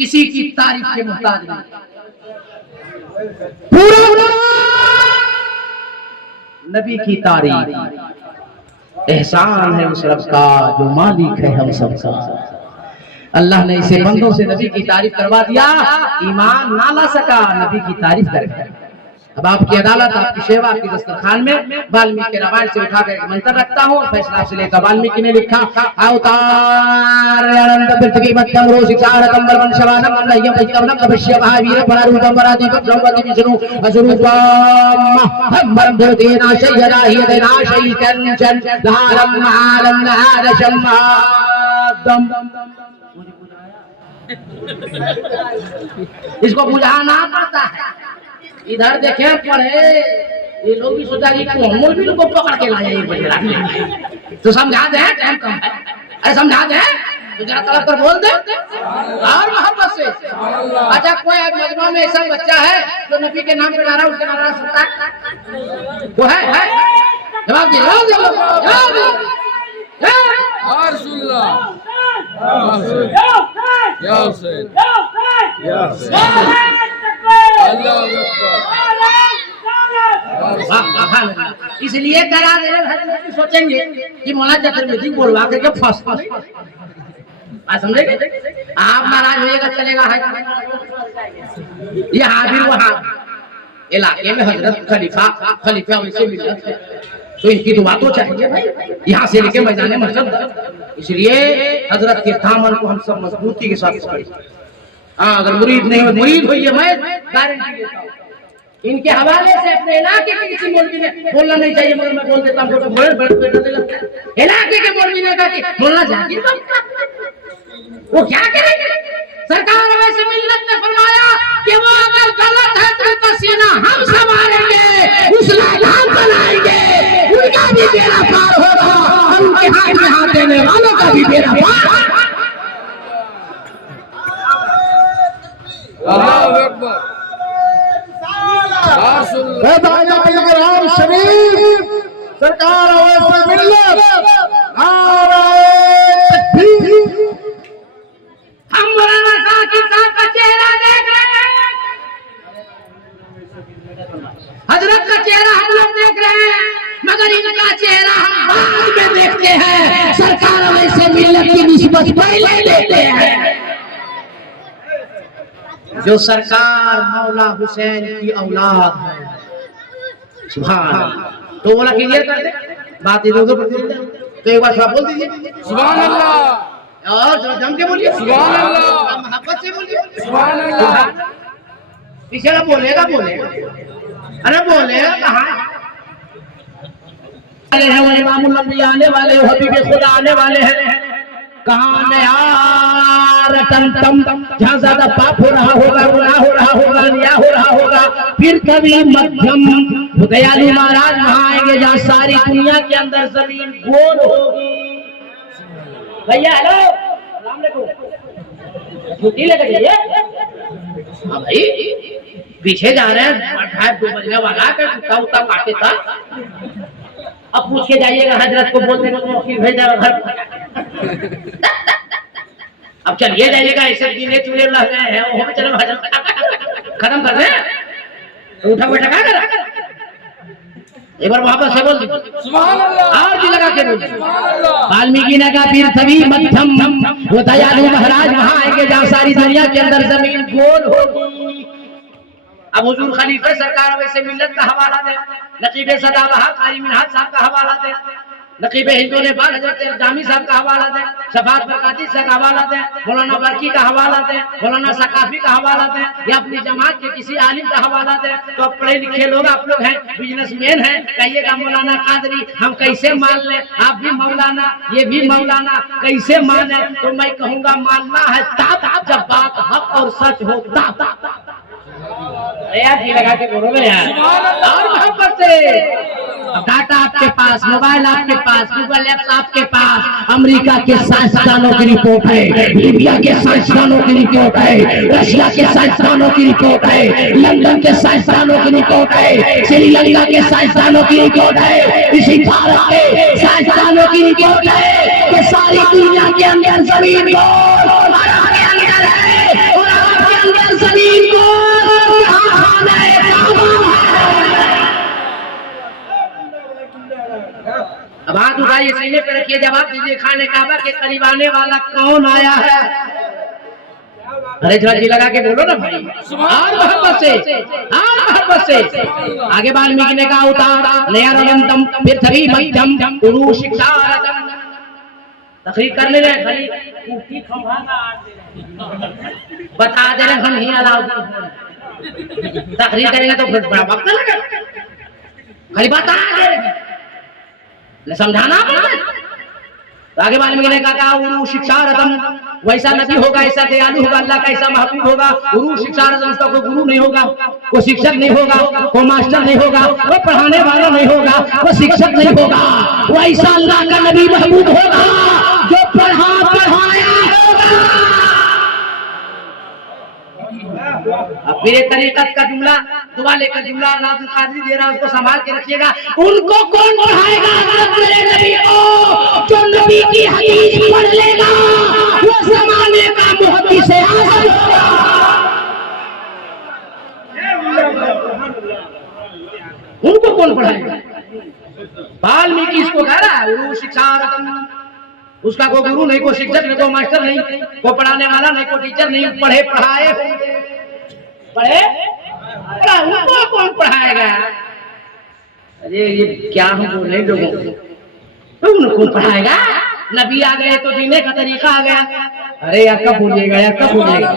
किसी की तारीफ के मुहताज नहीं। पूरा नबी की तारीफ, एहसान है उस रब का जो मालिक है हम सबका। अल्लाह ने इसे बंदों से नबी की तारीफ करवा दिया, ईमान ना ला सका, नबी की तारीफ कर। अब आपकी अदालत, आपकी सेवा, आपकी दस्तरखान में वाल्मीकि के रामायण से उठाकर एक मंत्र रखता हूँ। फैसला से लेकर वाल्मीकि ने लिखा, अवतार अनंत पृथ्वी मध्यम रो शिक्षारतम बलवन् शवानम नय्यम वैष्णवम भविष्य महावीर परारूपम परादीपम द्रौपदी विष्णु असुरूपम हमरम देवतेना शय्यदाहि देनाशै कंचन धारम महालम नादशम मादम। इसको बुझाना पड़ता है। इधर देखे पढ़े, ये लोग भी सोचा कि मोहम्मद भी लोग को पकड़ के लाए तो समझा दे, टाइम कम है, अरे समझा दे तो जरा तलब पर बोल दे और मोहब्बत से। अच्छा कोई मजमा में ऐसा बच्चा है जो नबी के नाम पे नारा उसके नारा सुनता है? वो है जवाब दे, जवाब दे, जवाब दे। या हुसैन, या हुसैन, इसलिए करा दे सोचेंगे कि मौला चतुर्वेदी बोलवा करके फंसता समझेंगे। आप नाराज होइएगा चलेगा है ये हाजिर वहां इलाके में हजरत खलीफा वैसे मिलत है तो इनकी दुआ तो चाहिए भाई, यहाँ से लेके मैदान मस्जिद। इसलिए हजरत के दामन को हम सब मजबूती के साथ पकड़े। हाँ अगर मुरीद नहीं हो, मुरीद हुई है, मैं गारंटी देता हूँ। इनके हवाले से अपने इलाके के किसी मौलवी ने बोलना नहीं चाहिए, मगर मैं बोल देता हूँ। इलाके के मौलवी ने कहा कि बोलना चाहिए, वो क्या करेंगे? सरकार वैसे मिल्लत ने फरमाया कि वो अगर गलत है तो उसका सीना हम संभालेंगे, उस लायक बनाएंगे, उनका भी बेड़ा पार होगा और उनके हाथ में हाथ देने वालों का भी बेड़ा पार। अल्लाहू अकबर। शरीफ सरकार वैसे मिल्लत हम मौलाना साकिब साहब का चेहरा देख रहे हैं, हजरत का चेहरा हम लोग देख रहे हैं, मगर इनका चेहरा हम बाद में देखते हैं। सरकार वैसे मिल्लत की निस्बत पहले लेते हैं। जो सरकार मौला हुसैन की औलाद है, सुभान अल्लाह। तो बोला क्लियर कर दे बात, इधर उधर तो एक बार बोल दीजिए सुभान अल्लाह, और जो जम के बोलिए सुभान अल्लाह, मोहब्बत से बोलिए सुभान अल्लाह। पीछे ना बोलेगा, बोलेगा, अरे बोलेगा कहाँ है? वो इमामुल अंबिया आने वाले, हबीब खुदा आने वाले हैं। कहाँ में यार तम जहाँ ज्यादा पाप हो रहा होगा, गुनाह हो रहा होगा, अन्याय हो रहा होगा, फिर कभी मध्यम दयालु महाराज वहाँ आएंगे जहाँ सारी दुनिया के अंदर जमीन गोल होगी। भैया हेलो, सलाम अलैकुम, छुट्टी लेकर जाइए। हाँ भाई पीछे जा रहे हैं, 2 बजने वाला है, कुत्ता उता काटे था। अब पूछ के जाइएगा, हजरत को बोल देगा तो वकील भेजा घर। अब चलिए जाइएगा, ऐसे गिने चुने लग गए हैं, वो चलो हजरत खत्म कर दे, उठा बैठा क्या कर। एक बार वापस से बोल दीजिए सुभान अल्लाह, और जी लगा के बोलिए सुभान अल्लाह। वाल्मीकि ने कहा फिर सभी मध्यम वो दयालु महाराज वहां आएंगे जहाँ सारी दुनिया के अंदर जमीन गोल होगी। अब हुजूर खलीफा सरकार वैसे मिल्लत का हवाला दे, नकीब सदाबहार कारी मिन्हाज साहब का हवाला दे, नकीब हिंदू नेपाल हजरत जामी साहब का हवाला दे, शफात बरकाती साहब का हवाला दे, मौलाना बरकी का हवाला दे, मौलाना सकाफी का हवाला दे, या अपनी जमात के किसी आलिम का हवाला दे। तो अब पढ़े लिखे लोग आप लोग हैं, बिजनेसमैन हैं, कहिएगा मौलाना कादरी हम कैसे मान ले, आप भी मौलाना ये भी मौलाना, कैसे माने? तो मैं कहूँगा मानना है तात जब बात हक और सच हो तात। यार जी लगा के बोलोगे यार, और मोहब्बत से। डाटा आपके पास, मोबाइल आपके पास, गूगल एप्स आपके पास, अमेरिका के साइंसदानों की रिपोर्ट है, लीबिया के साइंसदानों की रिपोर्ट है, रशिया के साइंसदानों की रिपोर्ट है, लंदन के साइंसदानों की रिपोर्ट है, श्रीलंका के साइंसदानों की रिपोर्ट है, इसी भारत के साइंसदानों की रिपोर्ट है कि सारी दुनिया के अंदर जमीन गोल भारत के अंदर है और के जवाब दीजिए, खाने काबा के करीब आने वाला कौन आया है? अरे जरा जी लगा के बोलो ना भाई, और मोहब्बत से, और मोहब्बत से। आगे वाल्मीकि ने कहा उतार नया रवंतम पृथ्वी मध्यम गुरु शिक्षारतम। तकरीर कर ले रहे खाली कुटी खंभागा बता दे रहे हम नहीं अलाउ। तकरीर करेंगे तो फिर बड़ा वक्त लगेगा, खाली बता दे रहे समझाना पड़ेगा। तो आगे वाल्मीकि ने कहा गुरु शिक्षारतम, वैसा नबी होगा, ऐसा दयालु होगा, अल्लाह का ऐसा महबूब होगा। गुरु शिक्षारतम, उसका कोई गुरु नहीं होगा, कोई शिक्षक नहीं होगा, कोई मास्टर नहीं होगा, वो पढ़ाने वाला नहीं होगा, वो शिक्षक नहीं होगा। वैसा अल्लाह का नबी महबूब होगा जो पढ़ाया होगा। अब फिर एक तरीकत का जुमला दुआ लेकर जुमला अब्दुल कादिर दे रहा है, उसको संभाल के रखिएगा। उनको कौन पढ़ाएगा? मेरे नबी को जो नबी की हदीस पढ़ लेगा वो जमाने का मुहद्दिस आज़म होगा। उनको कौन पढ़ाएगा? वाल्मीकि इसको कह रहा है गुरु शिक्षारतम, उसका कोई गुरु नहीं, कोई शिक्षक नहीं, कोई मास्टर नहीं, कोई पढ़ाने वाला नहीं, कोई टीचर नहीं, पढ़े पढ़ाए पढ़े पढ़ा, उनको कौन पढ़ाएगा? अरे ये क्या हम बोले लोगों को, उनको पढ़ाएगा? नबी आ गए तो जीने का तरीका आ गया। अरे यार कब बोलिएगा यार, कब बोलिएगा?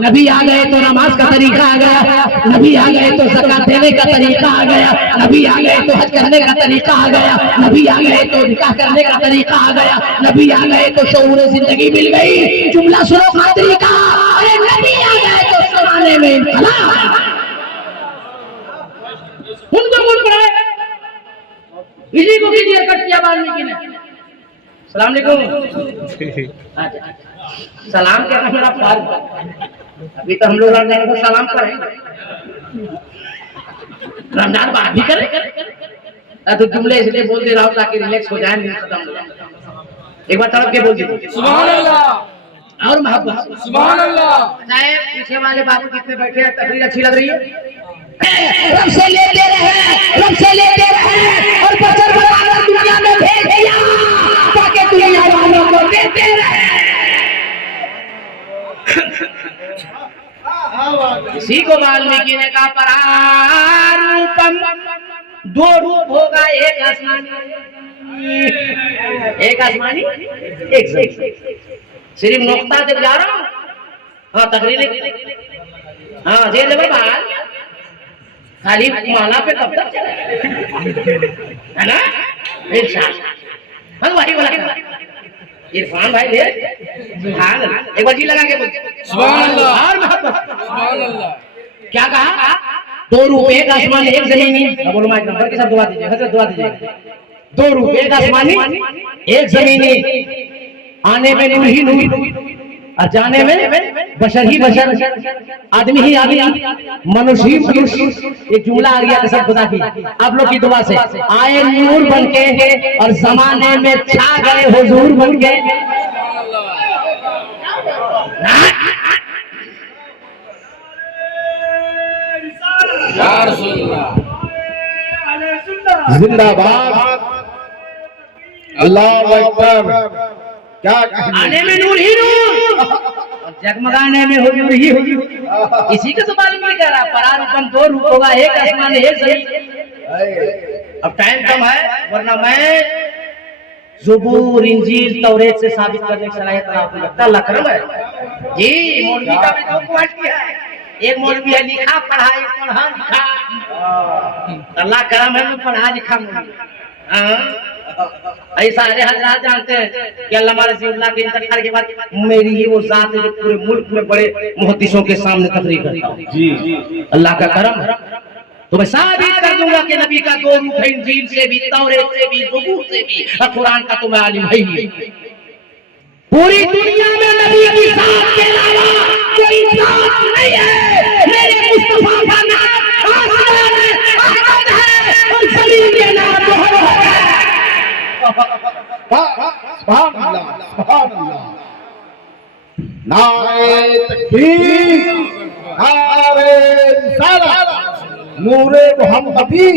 नबी आ गए तो नमाज का तरीका आ गया, नबी आ गए तो ज़कात देने का तरीका आ गया, नबी आ गए तो हज करने का तरीका आ गया, नबी आ गए तो निकाह करने का तरीका आ गया, नबी आ गए तो शऊर जिंदगी मिल गई। जुमला सुनो का तरीका, अरे नबी आ गए तो जमाने में इनकलाब। उनको कौन पढ़ाएगा? इसी को क्लियर कर दिया वाल्मीकि ने। सलाम अलैकुम। सलाम क्या मेरा फर्ज, अभी तो हम लोग रमजान को सलाम करेंगे, रमजान बाद भी करें। तो जुमले इसलिए बोल दे रहा हूँ ताकि रिलैक्स हो जाए, नींद खत्म हो जाए। एक बार तड़प के बोल दीजिए सुभान अल्लाह और मोहब्बत सुभान अल्लाह। पीछे वाले बाबू जितने बैठे हैं तकरीर अच्छी लग रही है? रब से लेते रहे, रब से लेते रहे और बचर बनाकर दुनिया में भेज दिया ताकि दुनिया वालों को देते रहे। इसी को वाल्मीकि ने कहा परारूपम, दो रूप होगा, एक आसमानी एक आसमानी एक जमीनी। सिर्फ नुक्ता जब जा रहा हूँ, हाँ तकरीर, हाँ जे जब बाल खाली माला पे कब तक है ना? वही बोला इरफान भाई ले एक बार जी लगा के बोल सुभान अल्लाह और मोहब्बत। सुभान अल्लाह। क्या कहा? दो रूप, एक आसमानी एक जमीनी। बोलो माइक नंबर के साथ दुआ दीजिए, हजरत दुआ दीजिए। दो रूप, एक आसमानी एक जमीनी। आने में नूर ही नूर और जाने में बशर ही बशर, आदमी ही आदमी, मनुष्य ही मनुष्य। एक जुमला आ गया कसम खुदा की, आप लोग की दुआ से आए नूर बनके और जमाने में छा गए हुजूर बनके। या रसूलल्लाह जिंदाबाद, अल्लाहु अकबर। क्या आने में नूर ही नूर और जगमगाने में हुजूर ही हुजूर। इसी के सवाल में कह रहा परारूपम, दो रूप होगा, एक आसमान एक जमीन। अब टाइम कम है, वरना मैं ज़ुबूर इंजील तौरेत से साबित करने की सलाहियत रखता हूं। अल्लाह करम है जी। मौलवी का भी दो क्वालिटी है, एक मौलवी है लिखा पढ़ा, एक पढ़ा लिखा। अल्लाह करम है, मैं पढ़ा लिखा मौलवी। ऐसा सारे हजरात जानते हैं कि अल्लामा रज़ियल्लाहु के इंतकाल के बाद मेरी ही वो जात है जो पूरे मुल्क में बड़े मुहद्दिसों के सामने तकरीर करता हूं। जी अल्लाह का करम है। तो मैं साबित कर दूंगा कि नबी का दो रूप है, इंजील से भी, तौरेत से भी, ज़बूर से भी, और कुरान का तो मैं आलिम है ही। पूरी दुनिया में नबी की जात के अलावा कोई जात नहीं है। मेरे मुस्तफा का नाम आसमान है, अहमद है और जमीन के नाम मोहम्मद है। सुभान अल्लाह, सुभान अल्लाह। नारे तकबीर, नारे रिसालत, नूरे मुहम्मदी,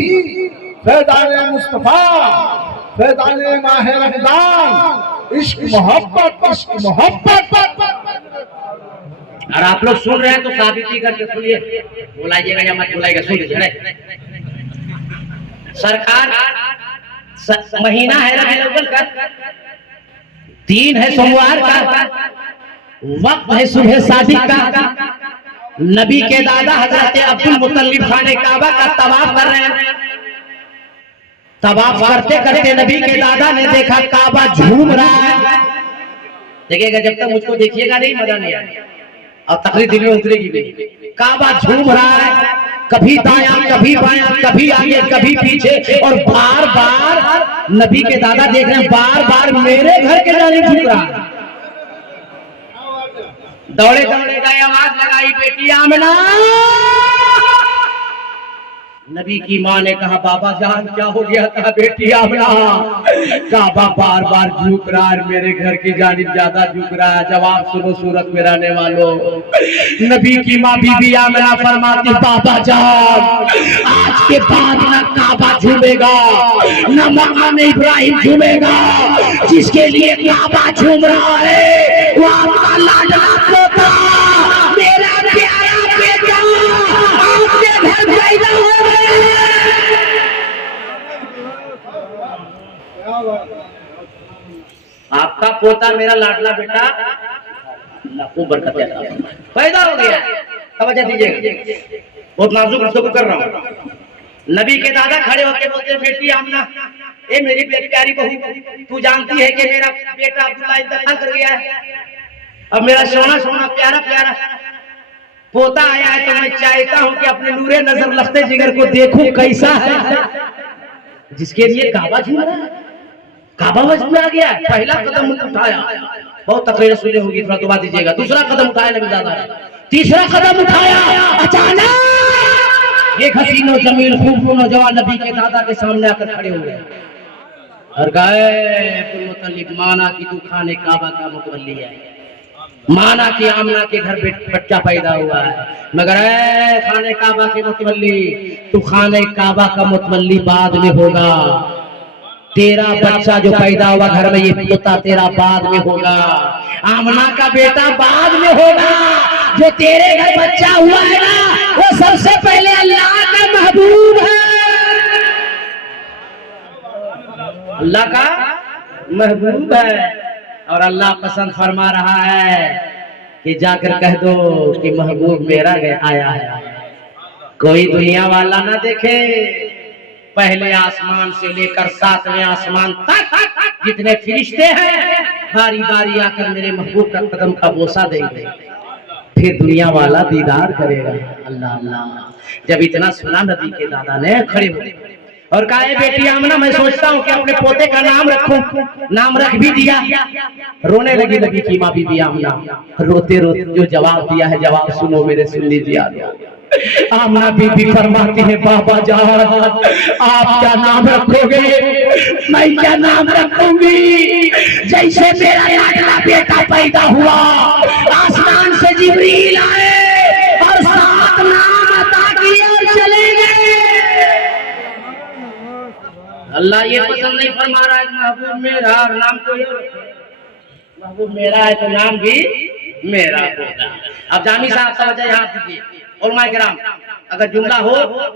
फैज़ाने मुस्तफा, फैजाने माह रमजान, इश्क मोहब्बत। और आप लोग सुन रहे हैं तो साबिती करके सुनिए, बुलाइएगा या मत बुलाइएगा, सुन लीजिए। सरकार महीना है रबीउल अव्वल का, दिन है सोमवार का, वक्त है सुबह शादी का। नबी के दादा हजरत अब्दुल मुत्तलिब खाने काबा का तवाफ कर रहे हैं। तवाफ करते करते नबी के दादा ने देखा काबा झूम रहा है। देखिएगा, जब तक मुझको देखिएगा नहीं मजा नहीं आएगा और तकलीफ दिल में उतरेगी भी। काबा झूम रहा है, कभी दायां कभी बायां, कभी आगे कभी पीछे, और बार बार नबी के दादा देख रहे हैं, बार बार मेरे घर के जाने झुक रहा है। दौड़े दौड़े गए, आवाज लगाई, बेटी आमिना। नबी की माँ ने कहा, बाबा जान क्या हो गया? कहा, बेटी आमिना, काबा बार बार झुक रहा है, मेरे घर की जानिब ज्यादा झुक रहा है। जवाब सुनो सूरत में रहने वालों। नबी की माँ बीबी आमिना फरमाती, बाबा जान आज के बाद ना काबा झूमेगा, ना मकाम इब्राहिम झूमेगा। जिसके लिए काबा झूम रहा है वो आपका लाडला पोता, मेरा प्यारा बेटा, आपके घर पैदा हुआ। आपका पोता मेरा लाडला बेटा लाखों बरकत पैदा हो गया। तवज्जो दीजिएगा, बहुत नाजुक गुफ्तगू कर रहा हूँ। नबी के दादा खड़े होकर बोलते, बेटी आमना, ए मेरी प्यारी बहू, तू जानती है कि मेरा बेटा अब्दुल्ला इंतकाल कर गया है। अब मेरा सोना सोना प्यारा प्यारा पोता आया है, तो मैं चाहता हूँ कि अपने नूरे नजर लफ्ते जिगर को देखूं कैसा है। जिसके लिए काबा झूम रहा है, काबा मस्जिद में आ गया। पहला कदम उठाया, बहुत तकरीर सुनी होगी, थोड़ा दुआ दीजिएगा। दूसरा कदम उठाया नबी दादा ने, तीसरा कदम उठाया, अचानक एक हसीनो जमील खूबसूरत नौजवान नबी के दादा के सामने आकर खड़े हो गए और कहे, अब्दुल मुत्तलिब, माना कि तू खाने काबा का मुतवल्ली है, माना कि आमना के घर बच्चा पैदा हुआ है, मगर खाने काबा के मुतवल्ली, तू खाने काबा का मुतवल्ली बाद में होगा। तेरा बच्चा जो पैदा हुआ घर में, ये पोता तेरा बाद में होगा। आमना का बेटा बाद में होगा। जो तेरे घर बच्चा हुआ है ना, वो सबसे पहले अल्लाह का महबूब है, अल्लाह का महबूब है। और अल्लाह पसंद फरमा रहा है कि जाकर कह दो कि महबूब मेरा आया है। कोई दुनिया वाला ना देखे, पहले आसमान से लेकर 7वें आसमान तक जितने फरिश्ते हैं, बारी बारी आकर मेरे महबूब का कदम का बोसा देंगे, फिर दुनिया वाला दीदार करेगा। अल्लाह अल्लाह। जब इतना सुना, नबी के दादा ने खड़े हो और कहा, बेटी आमना, मैं सोचता हूँ कि अपने पोते का नाम रखूं। नाम रख भी दिया। रोने लगी नबी की माँ बीबी आमना। रोते रोते जो जवाब दिया है, जवाब सुनो मेरे, सुन लीजिए। आमना बीबी फरमाती है, बाबा जान आप क्या नाम रखोगे? मैं क्या नाम रखूंगी? जैसे मेरा लाडला बेटा पैदा हुआ, आसमान से जिब्रील आए और 7 नाम अता किए और चले गए। अल्लाह ये पसंद नहीं फरमा रहा है, महबूब मेरा और नाम कोई और। महबूब मेरा है तो नाम भी मेरा होगा। अब जामी साहब समझे, यहाँ दीजिए। और माय कराम, अगर जुमला हो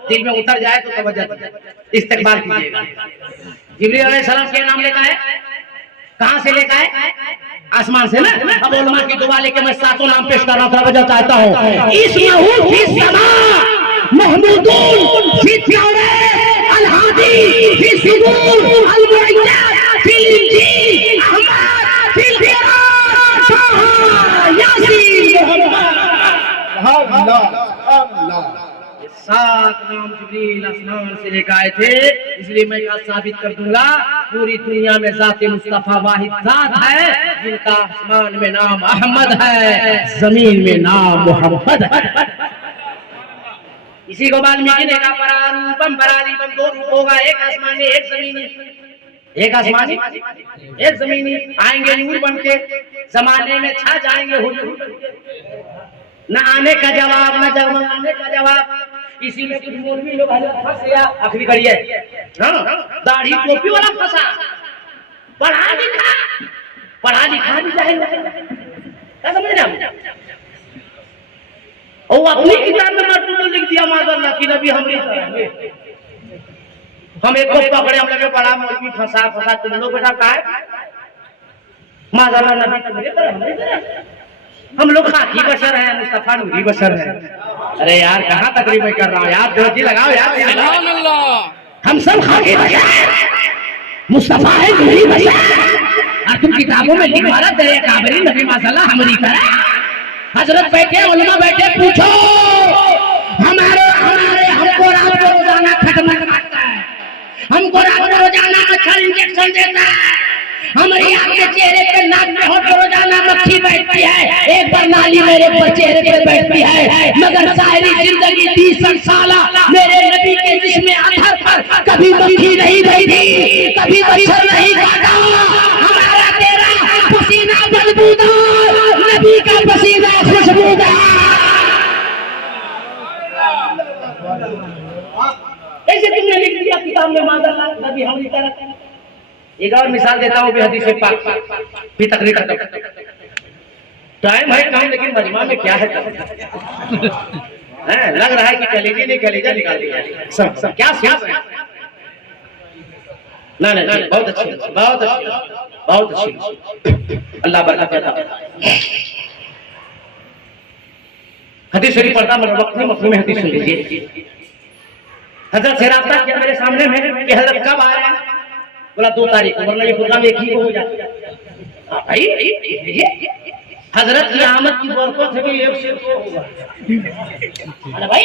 दिल में उतर जाए तो तवज्जो दीजिए, इस्तेकबाल कीजिएगा। जिब्रील अलैहिस्सलाम के नाम लेका है, कहाँ से लेका है? आसमान से ना। अब उलमा की दुआ लेके मैं 7 नाम पेश करना तवज्जो चाहता हूँ। इस्महु फी समा महमूदुन फी तौरात अल-हादी फी सुदूर अल-मुअज्जल फी इंजील अहमद फी क़ुरान यासीन मोहम्मद। 7 नाम जिब्रील आसमान से लेकर आए थे, इसलिए मैं कहा साबित कर दूंगा, पूरी दुनिया में ज़ात मुस्तफा वाहिद ज़ात है जिनका आसमान में नाम अहमद है, जमीन में नाम मोहम्मद है। इसी को वाल्मीकि ने कहा, परारूपम परादीपम, 2 रूप होगा, एक आसमानी एक जमीनी। एक आसमानी एक जमीनी। आएंगे नूर बन के, जमाने में छा जाएंगे हुजूर। न आने का जवाब, न जमाने का जवाब। इसी में कुछ मौलवी लोग फंस गया, आखिरी कड़ी है दाढ़ी टोपी वाला फंसा, पढ़ा लिखा भी जाएगा, क्या समझ रहे हैं? और अपनी किताब में मर्तूल लिख दिया माशाअल्लाह कि नबी हमरी तरह। हम एक को पकड़े, हम लगे बड़ा मौलवी फंसा तुम लोग बेटा का है माशाअल्लाह नबी तुम्हारी तरह, हम लोग खाकी बशर हैं, मुस्तफा नूरी बशर है। अरे यार कहाँ तकरीब कर रहा हूँ यार, दिल लगाओ यार, सुभान अल्लाह। हम सब खाकी बशर, मुस्तफा है नूरी बशर, और तुम किताबों में लिखवा रहा तेरे काबरी नबी माशाअल्लाह हमरी तरह। हजरत बैठे, उलमा बैठे, पूछो हमको रात को रोजाना खत्म करता है, हमको रात को रोजाना मच्छर इंजेक्शन देता है, हमारे आपके चेहरे पे नाक में हो तो रोजाना मक्खी बैठती है, एक बार नाली मेरे पर चेहरे पे बैठती है, मगर सारी जिंदगी 30 साल मेरे नबी के जिस्म आधार पर कभी मक्खी नहीं बैठी, कभी मच्छर नहीं काटा। हमारा तेरा पसीना बदबूदार, नबी का पसीना खुशबूदार। ऐसे तुमने लिख दिया किताब में माशाअल्लाह नबी हमारी तरह। एक और मिसाल देता हूँ हदीस पाक भी तकरीर खत्म। टाइम है कम, लेकिन मजमा में क्या है लग रहा है कि कलेजे ने कलेजा निकाल दिया सब क्या सोच रहे हैं? ना बहुत अच्छी अल्लाह बरकत देता। हदीस शरीफ पढ़ता मफहूम में हदीस सुन लीजिए। हजरत से रास्ता किया मेरे सामने में कि हजरत कब आ रहे हैं? बोला 2 तारीख को, वरना ये प्रोग्राम एक ही हो जाता भाई। हजरत की आमद की बरकत है, एक से 2 होगा। अरे भाई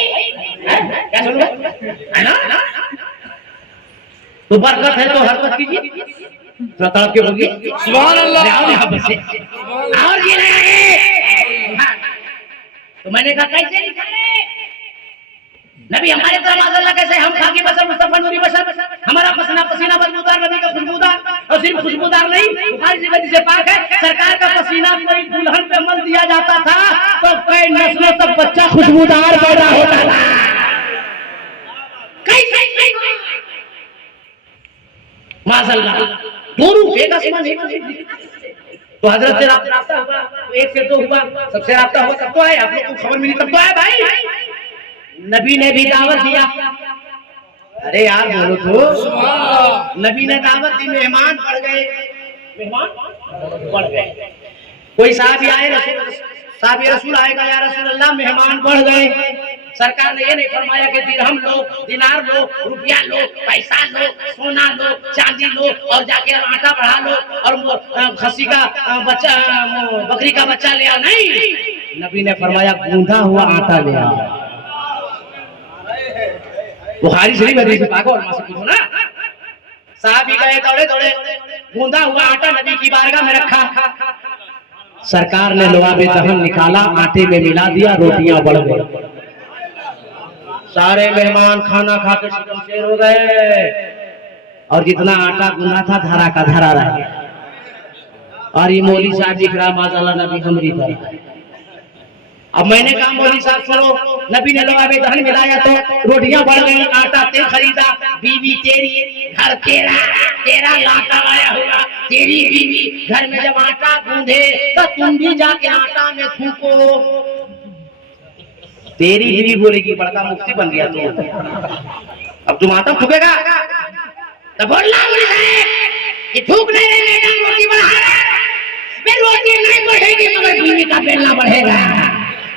क्या सुन है ना, तो बरकत है तो हरकत कीजिए, थोड़ा तड़प के बोलिए सुभान अल्लाह। और ये तो मैंने कहा कैसे लिखा है नबी हमारे तरह माशाअल्लाह, कैसे हम खाकी बशर मुस्तफा नूरी बशर, हमारा पसीना बदबूदार, नबी का खुशबूदार, और सिर्फ खुशबूदार नहीं, बुखारी से हदीस पाक है सरकार का पसीना कोई दुल्हन पे मल दिया जाता था तो कई नस्लों तक बच्चा खुशबूदार पैदा होता था। कैसे माशाअल्लाह, दोनों एक आसमान नहीं। तो हजरत से रास्ता हुआ, 1 से 2 हुआ, सबसे रास्ता हुआ तब तो आए, आप लोग को खबर मिली तब तो आए भाई। नबी ने भी दावत दिया, अरे यार बोलो तो, नबी ने दावत दी, मेहमान बढ़ गए, मेहमान बढ़ गए। कोई साहबी आए, साहबी रसूल आएगा, या रसूल अल्लाह मेहमान बढ़ गए। सरकार ने ये नहीं फरमाया कि दिरहम लो, दिनार लो, रुपया लो, पैसा लो, सोना लो, चांदी लो, और जाके आटा बढ़ा लो और खस्सी का बच्चा, बकरी का बच्चा ले आओ। नहीं, नबी ने फरमाया गूंधा हुआ आटा ले आओ। बुखारी शरीफ हदीस पाक और मां से पूछो ना, साहबी गए दौड़े गूंधा हुआ आटा नबी की बारगाह में रखा। सरकार ने लुआबे दहन निकाला, आटे में मिला दिया, रोटियां बढ़ गई। सारे मेहमान खाना खा के शेर हो गए, और जितना आटा गूंधा था धरा का धरा रह गया। और ये मौली साहब दिख रहा माशाअल्लाह नबी हमरी तरह। अब मैंने कहा मौली साहब सुनो, नबी ने लुआबे दहन मिलाया तो रोटियां बढ़ गई, आटा ते खरीदा, बीवी तेरी, घर तेरा लाटा लाया होगा, तेरी बीवी घर में जब आटा गूंधे तो तुम भी जाके आटा में थूको। तेरी बीवी बोलेगी बड़का मुफ्ती बन गया तू, अब तुम आटा फूकेगा तो बोलना कि थूक नहीं रहे मैडम, रोटी बढ़ा रहे, रोटी नहीं बढ़ेगी मगर बीवी का बेलना बढ़ेगा।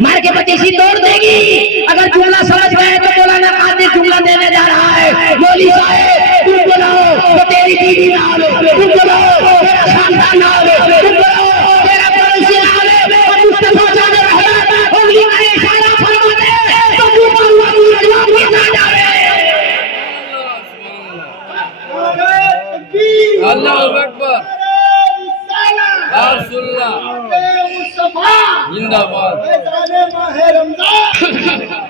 मार के पतीसी तोड़ देगी। अगर जुमला समझ गए तो मौलाना कादिर जुमला देने जा रहा है। मौली साहब तुम बोलो तो तेरी बीवी ना आवे, तुम बोलो तेरा खानदान ना आवे, तुम बोलो तेरा पड़ोसी ना आवे, और मुस्तफा जाने रहमत उंगली का इशारा फरमा दे तो डूबा हुआ सूरज वापस आ जावे। अल्लाहू अकबर,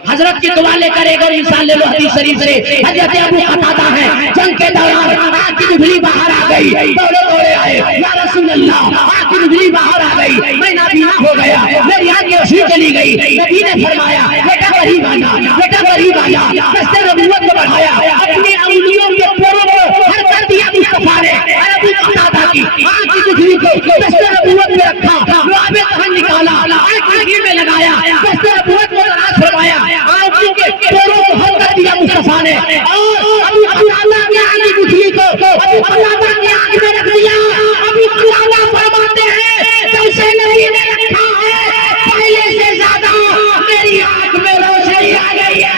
हजरत की दुआ लेकर एक और इंसान ले लो हदीस शरीफ से। हजरत अबू कतादा है, जंग के दौरान आग की बिजली बाहर आ गई, दौड़े आए या रसूल अल्लाह, आग की बिजली बाहर आ गई, मैं नाबीना हो गया, मेरी आंखें रोशनी चली गई। नबी ने फरमाया बेटा गरीब आना, बेटा गरीब आना। दिया, दस्ते नबूवत को बढ़ाया, अपनी अंगुलियों के पोरों को हर कर दिया मुस्तफा ने। अरबी कतादा की आँख की गुठली को दस्ते नबूवत में रखा, लुआबे तहन निकाला, आँख की में लगाया, दस्ते नबूवत को दराज फरमाया, आँखों के पोरों को हर कर दिया मुस्तफा ने। और अभी कतादा की आँख की गुठली को अभी कतादा की आँख में रख दिया। अभी कतादा फरमाते हैं जैसे नबी ने रखा है, पहले से ज्यादा मेरी आँख में रोशनी आ गई है।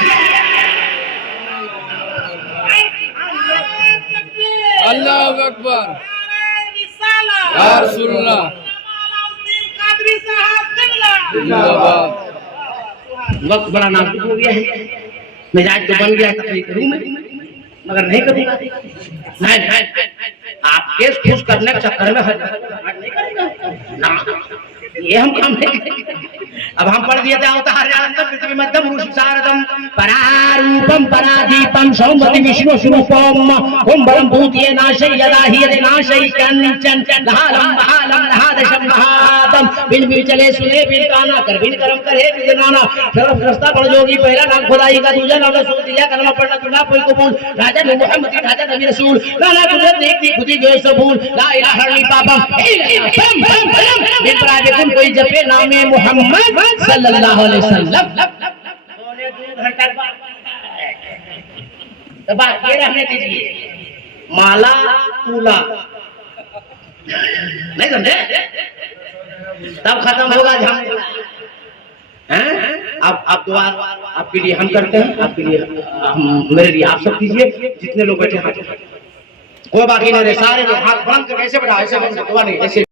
अल्लाह अकबर। या रसूलुल्लाह। जिंदाबाद। वक्त बड़ा नाजुक हो गया है, मिजाज तो बन गया है तकलीफ करूं मैं, मगर नहीं करूंगा। नहीं नहीं, आप केस खुश करने के चक्कर में हट नहीं करेगा ना, ये हम काम नहीं करेंगे। अब हम पढ़ दिए थे अवतारम पृथ्वी मध्यम रुषसारदम परारूपम परादीपम सौमति विष्णु स्वरूपम कुंभम भूतिये नाशय यदा हि यदि नाशय कंचन लहालम बहालम लहादशम बहादम बिन चले सुने बिन काना कर बिन कर्म करे बिन नाना शरफ रास्ता पढ़ जोगी पहला नाम खुदाई का दूसरा नाम रसूल दिया कलमा पढ़ना तुला कोई कबूल राजा मोहम्मद राजा नबी रसूल नाना कुदरत देखती खुदी जो सबूल ला इलाहा इल्लल्लाह बिन प्राजे तुम कोई जपे नामे मोहम्मद सल्लल्लाहु अलैहि वसल्लम। पौने 2 घंटा तो बात ये रहने दीजिए, माला तूला नहीं समझे, तब खत्म होगा झमेला। हैं आप दुआ आपके लिए हम करते हैं, आपके लिए हम, मेरे लिए आप सब कीजिए। जितने लोग बैठे हाथ कोई बाकी नहीं रहे, सारे लोग हाथ बंद करके ऐसे बैठा, ऐसे दुआ नहीं ऐसे